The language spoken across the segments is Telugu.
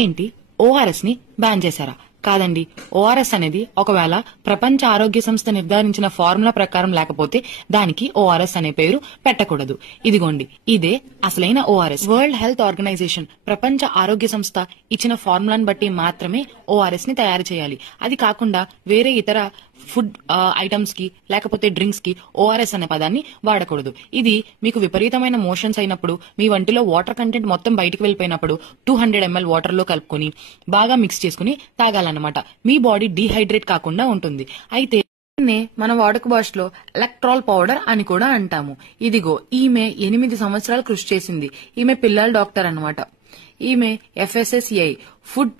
ఏంటి ఓఆర్ఎస్ ని బ్యాన్ చేశారా? కాదండి. ఓఆర్ఎస్ అనేది ఒకవేళ ప్రపంచ ఆరోగ్య సంస్థ నిర్ధారించిన ఫార్ములా ప్రకారం లేకపోతే దానికి ఓఆర్ఎస్ అనే పేరు పెట్టకూడదు. ఇదిగోండి, ఇదే అసలైన ఓఆర్ఎస్. వరల్డ్ హెల్త్ ఆర్గనైజేషన్ ప్రపంచ ఆరోగ్య సంస్థ ఇచ్చిన ఫార్ములాను బట్టి మాత్రమే ఓఆర్ఎస్ ని తయారు చేయాలి. అది కాకుండా వేరే ఇతర ఫుడ్ ఐటమ్స్ కి లేకపోతే డ్రింక్స్ కి ఓఆర్ఎస్ అనే పదాన్ని వాడకూడదు. ఇది మీకు విపరీతమైన మోషన్స్ అయినప్పుడు, మీ వంటిలో వాటర్ కంటెంట్ మొత్తం బయటికి వెళ్ళిపోయినప్పుడు 200 ml వాటర్ లో కలుపుకొని బాగా మిక్స్ చేసుకుని తాగాలన్నమాట. మీ బాడీ డీహైడ్రేట్ కాకుండా ఉంటుంది. అయితే మన వాడుక భాషలో ఎలక్ట్రాల్ పౌడర్ అని కూడా అంటాము. ఇదిగో ఈమె 8 సంవత్సరాలు కృషి చేసింది. ఈమె పిల్లల డాక్టర్ అన్నమాట. ఈమె FSSAI food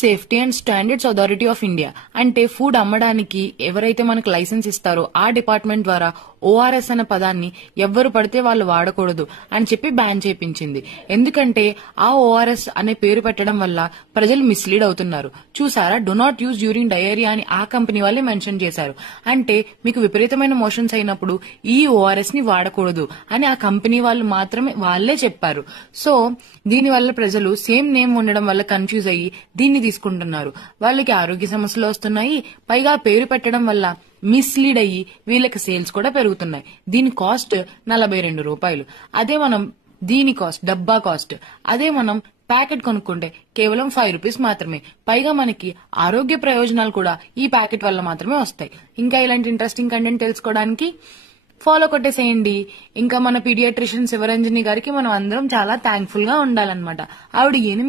safety and standards authority of India అంటే ఫుడ్ అమ్మడానికి ఎవరైతే మనకు లైసెన్స్ ఇస్తారో ఆ డిపార్ట్మెంట్ ద్వారా ఓఆర్ఎస్ అనే పదాన్ని ఎవ్వరు పడితే వాళ్ళు వాడకూడదు అని చెప్పి బ్యాన్ చేయించింది. ఎందుకంటే ఆ ఓఆర్ఎస్ అనే పేరు పెట్టడం వల్ల ప్రజలు మిస్లీడ్ అవుతున్నారు. చూసారా, do not use during diarrhoea అని ఆ కంపెనీ వాళ్ళే మెన్షన్ చేశారు. అంటే మీకు విపరీతమైన మోషన్స్ అయినప్పుడు ఈ ఓఆర్ఎస్ ని వాడకూడదు అని ఆ కంపెనీ వాళ్ళు మాత్రమే వాళ్లే చెప్పారు. సో దీనివల్ల ప్రజలు సేమ్ నేమ్ ఉండడం వల్ల కన్ఫ్యూజ్ అయ్యి దీన్ని తీసుకుంటున్నారు. వాళ్ళకి ఆరోగ్య సమస్యలు వస్తున్నాయి. పైగా పేరు పెట్టడం వల్ల మిస్లీడ్ అయ్యి వీళ్ళకి సేల్స్ కూడా పెరుగుతున్నాయి. దీని కాస్ట్ 42 రూపాయలు. అదే మనం దీని కాస్ట్ డబ్బా కాస్ట్ అదే మనం ప్యాకెట్ కొనుక్కుంటే కేవలం 5 రూపీస్ మాత్రమే. పైగా మనకి ఆరోగ్య ప్రయోజనాలు కూడా ఈ ప్యాకెట్ వల్ల మాత్రమే వస్తాయి. ఇంకా ఇలాంటి ఇంట్రెస్టింగ్ కంటెంట్ తెలుసుకోవడానికి ఫాలో కొట్టేసేయండి. ఇంకా మన పీడియాట్రిషియన్ శివరంజని గారికి మనం అందరం చాలా థ్యాంక్ఫుల్ గా ఉండాలన్నమాట. ఆవిడ 8